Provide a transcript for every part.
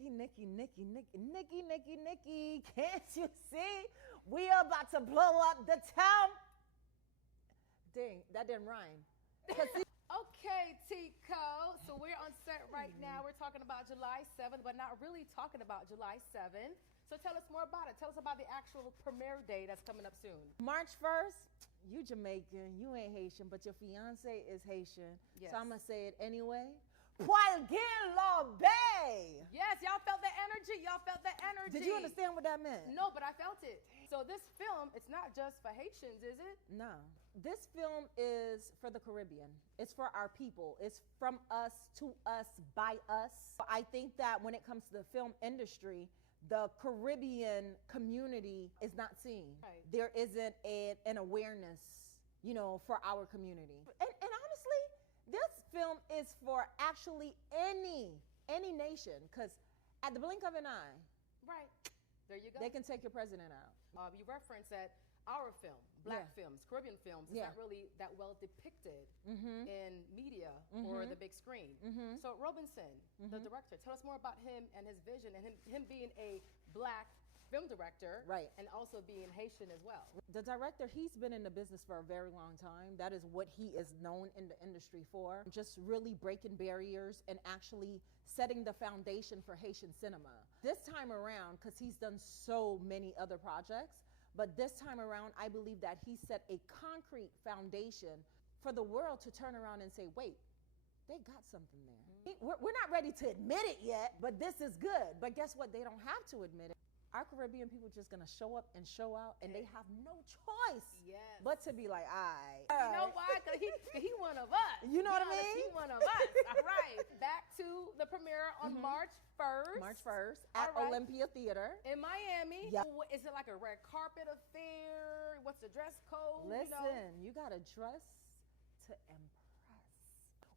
Nicky. Can't you see? We are about to blow up the town. Dang, that didn't rhyme. Okay, Tico. So we're on set right now. We're talking about July 7th, but not really talking about July 7th. So tell us more about it. Tell us about the actual premiere day that's coming up soon. March 1st, you Jamaican, you ain't Haitian, but your fiance is Haitian. Yes. So I'm going to say it anyway. Poilguin lo bay. Yes, y'all felt the energy. Y'all felt the energy. Did you understand what that meant? No, but I felt it. So this film, it's not just for Haitians, is it? No. This film is for the Caribbean. It's for our people. It's from us, to us, by us. I think that when it comes to the film industry, the Caribbean community is not seen. Right. There isn't an awareness, for our community. And honestly, this film is for actually any nation, because at the blink of an eye, Right. There you go. they can take your president out. You referenced that our film, Black films, Caribbean films, is not really that well depicted in media or the big screen. So Robinson, the director, tell us more about him and his vision, and him being a Black film director, Right, and also being Haitian as well. The director, he's been in the business for a very long time. That is what he is known in the industry for. Just really breaking barriers and actually setting the foundation for Haitian cinema. This time around, because he's done so many other projects, but this time around, I believe that he set a concrete foundation for the world to turn around and say, wait, they got something there. We're not ready to admit it yet, but this is good. But guess what? They don't have to admit it. Our Caribbean people just gonna show up and show out, and they have no choice but to be like, all right. You know why? Because he one of us. You know what I mean? He one of us. All right. Back to the premiere on March 1st. March 1st at Olympia Theater. In Miami. Yep. Is it like a red carpet affair? What's the dress code? Listen, you gotta dress to impress.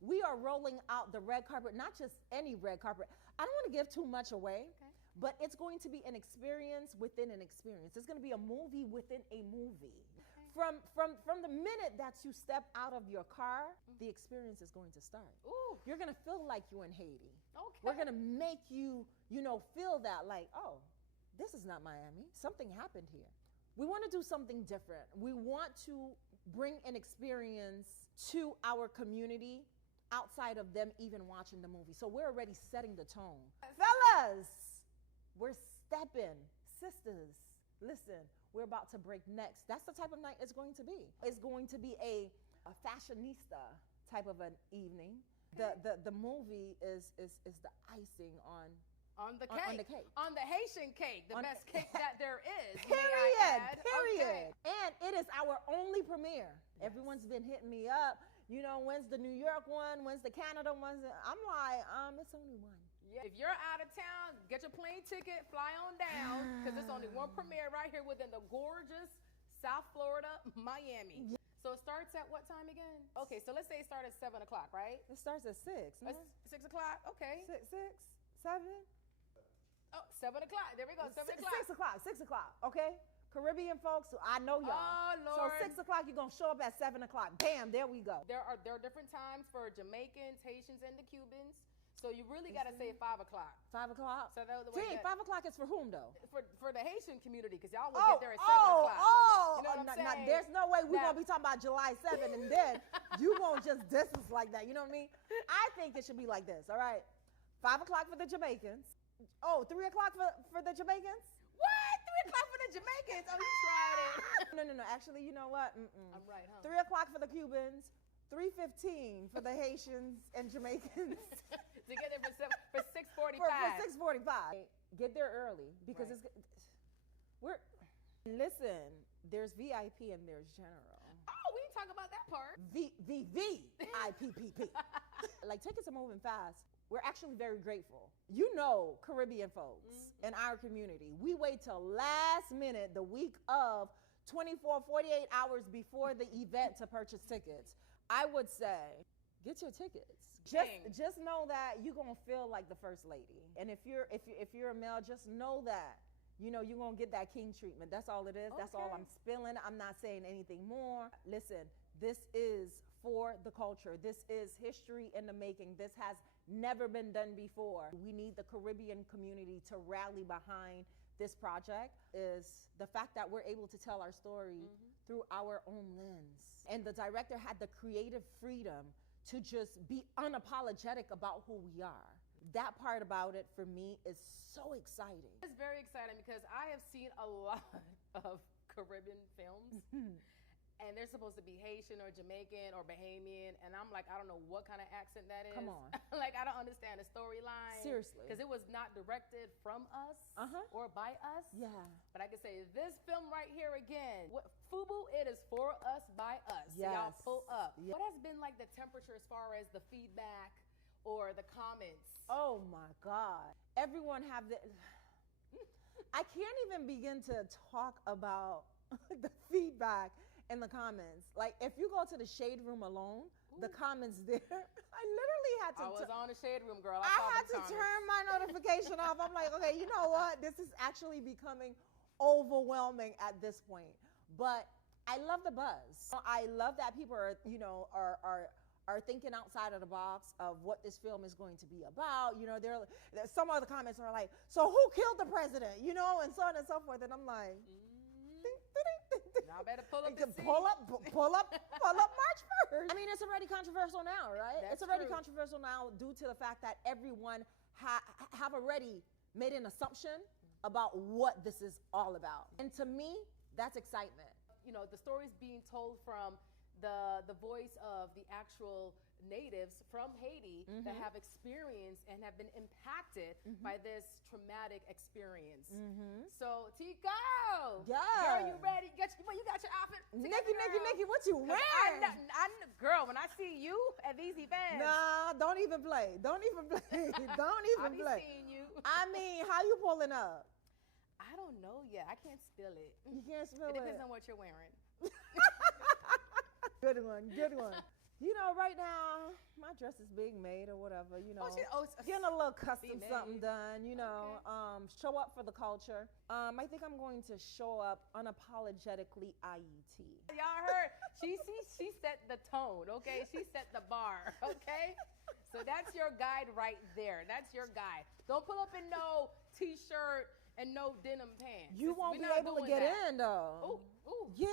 We are rolling out the red carpet, not just any red carpet. I don't want to give too much away, but it's going to be an experience within an experience. It's going to be a movie within a movie. From the minute that you step out of your car, the experience is going to start. Ooh. You're going to feel like you're in Haiti. Okay. We're going to make you, feel that like, oh, this is not Miami. Something happened here. We want to do something different. We want to bring an experience to our community outside of them even watching the movie. So we're already setting the tone. Fellas, we're stepping. Sisters, listen, we're about to break necks. That's the type of night it's going to be. It's going to be a fashionista type of an evening. The movie is the icing on the cake. On the cake. On the Haitian cake, the best cake that there is. Period. Okay. And it is our only premiere. Yes. Everyone's been hitting me up. When's the New York one? When's the Canada one? I'm like, it's only one. Yeah. If you're out of town, get your plane ticket, fly on down, because there's only one premiere right here within the gorgeous South Florida, Miami. Yeah. So it starts at what time again? Okay, so let's say it starts at 7 o'clock, right? It starts at 6. No? 6 o'clock, okay. 6, 7? Oh, 7 o'clock. There we go, 7 o'clock. 6 o'clock, okay? Caribbean folks, I know y'all. Oh, Lord. So 6 o'clock, you're going to show up at 7 o'clock. Bam, there we go. There are different times for Jamaicans, Haitians, and the Cubans. So you really got to say 5 o'clock. 5 o'clock? So that the way 5 o'clock is for whom, though? For the Haitian community, because y'all will get there at 7 o'clock. You know what I'm saying? There's no way we're going to be talking about July 7 and then you won't just diss us like that. You know what I mean? I think it should be like this, all right? 5 o'clock for the Jamaicans. Oh, 3 o'clock for the Jamaicans? What? 3 o'clock for the Jamaicans? Oh, you tried it. No. Actually, you know what? I'm right, huh? 3 o'clock for the Cubans. 3:15 for the Haitians and Jamaicans. Together for 6:45. For 6:45. Get there early because listen, there's VIP and there's general. Oh, we didn't talk about that part. VVIPPP. Like, tickets are moving fast. We're actually very grateful. Caribbean folks in our community, we wait till last minute, the week of 24, 48 hours before the event to purchase tickets. I would say, get your tickets. Just know that you're gonna feel like the first lady. And if you're a male, just know that, you're gonna get that king treatment. That's all it is. Okay. That's all I'm spilling. I'm not saying anything more. Listen, this is for the culture. This is history in the making. This has never been done before. We need the Caribbean community to rally behind this project, is the fact that we're able to tell our story through our own lens. And the director had the creative freedom to just be unapologetic about who we are. That part about it for me is so exciting. It's very exciting because I have seen a lot of Caribbean films. And they're supposed to be Haitian or Jamaican or Bahamian. And I'm like, I don't know what kind of accent that is. Come on. Like, I don't understand the storyline. Seriously. Because it was not directed from us or by us. Yeah. But I can say, this film right here again, FUBU, it is for us, by us. Yes. So y'all pull up. Yeah. What has been like the temperature as far as the feedback or the comments? Oh my God. Everyone have the, I can't even begin to talk about the feedback in the comments. Like, if you go to the Shade Room alone, the comments there, I literally had to. I was on the Shade Room, girl. I had to turn my notification off. I'm like, okay, you know what? This is actually becoming overwhelming at this point. But I love the buzz. I love that people are, you know, are thinking outside of the box of what this film is going to be about. You know, some of the comments are like, so who killed the president? You know, and so on and so forth. And I'm like, y'all better pull up and see. Pull up March 1st. I mean, it's already controversial now, right? That's it's already true. controversial now due to the fact that everyone have already made an assumption about what this is all about. And to me, that's excitement. You know, the story's being told from the voice of the actual natives from Haiti that have experienced and have been impacted by this traumatic experience. So, Tico! Yeah. Girl, you ready? You got your outfit? Nikki, what you wearing? Girl, when I see you at these events. Nah, don't even play. Don't even play. Don't even I'll be play. seeing you. I mean, how you pulling up? I don't know yet. I can't spill it. You can't spill it. It depends on what you're wearing. Good one. You know, right now, my dress is being made or whatever, you know. Getting a little custom something done, you know. Okay. Show up for the culture. I think I'm going to show up unapologetically IET. Y'all heard? She set the tone, okay? She set the bar, okay? So that's your guide right there. That's your guide. Don't pull up in no T-shirt and no denim pants. You won't be able to get in, though. Ooh. Yeah.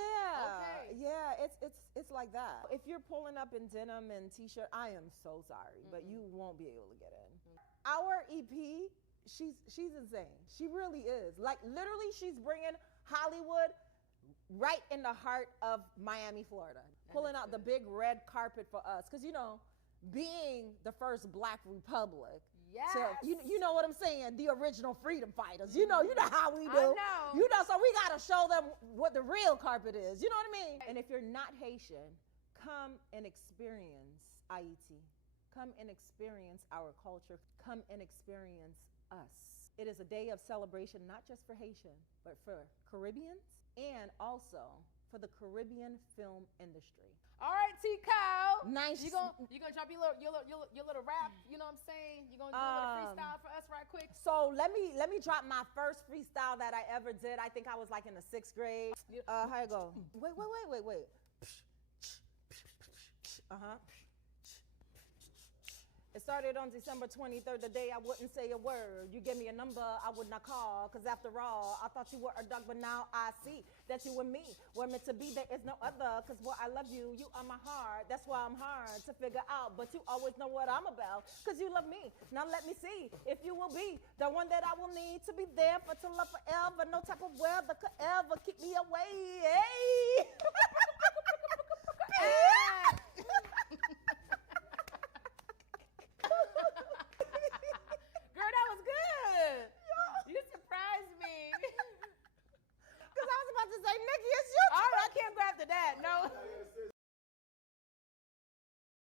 Okay. Yeah, it's like that. If you're pulling up in denim and T-shirt, I am so sorry, but you won't be able to get in. Our EP, she's insane. She really is. Like, literally, she's bringing Hollywood right in the heart of Miami, Florida. Pulling out the big red carpet for us. Because, you know, being the first Black Republic, yes. so, you know what I'm saying? The original freedom fighters. You know how we do. I know. You know, so we got to show them what the real carpet is. You know what I mean? And if you're not Haitian, come and experience Haiti. Come and experience our culture. Come and experience us. It is a day of celebration, not just for Haitian, but for Caribbeans and also for the Caribbean film industry. All right, Tico. Nice. You gonna drop your little rap? You know what I'm saying? You gonna do a little freestyle for us right quick? So let me drop my first freestyle that I ever did. I think I was like in the 6th grade. How you go? Wait. It started on December 23rd, the day I wouldn't say a word. You gave me a number I would not call, because after all, I thought you were a dog, but now I see that you and me were meant to be. There is no other, because boy, I love you. You are my heart. That's why I'm hard to figure out, but you always know what I'm about, because you love me. Now let me see if you will be the one that I will need to be there for to love forever. No type of weather could ever keep me away. Hey! Girl, that was good. You surprised me. Because I was about to say, Nicky, it's your turn. All right, I can't go after that. No.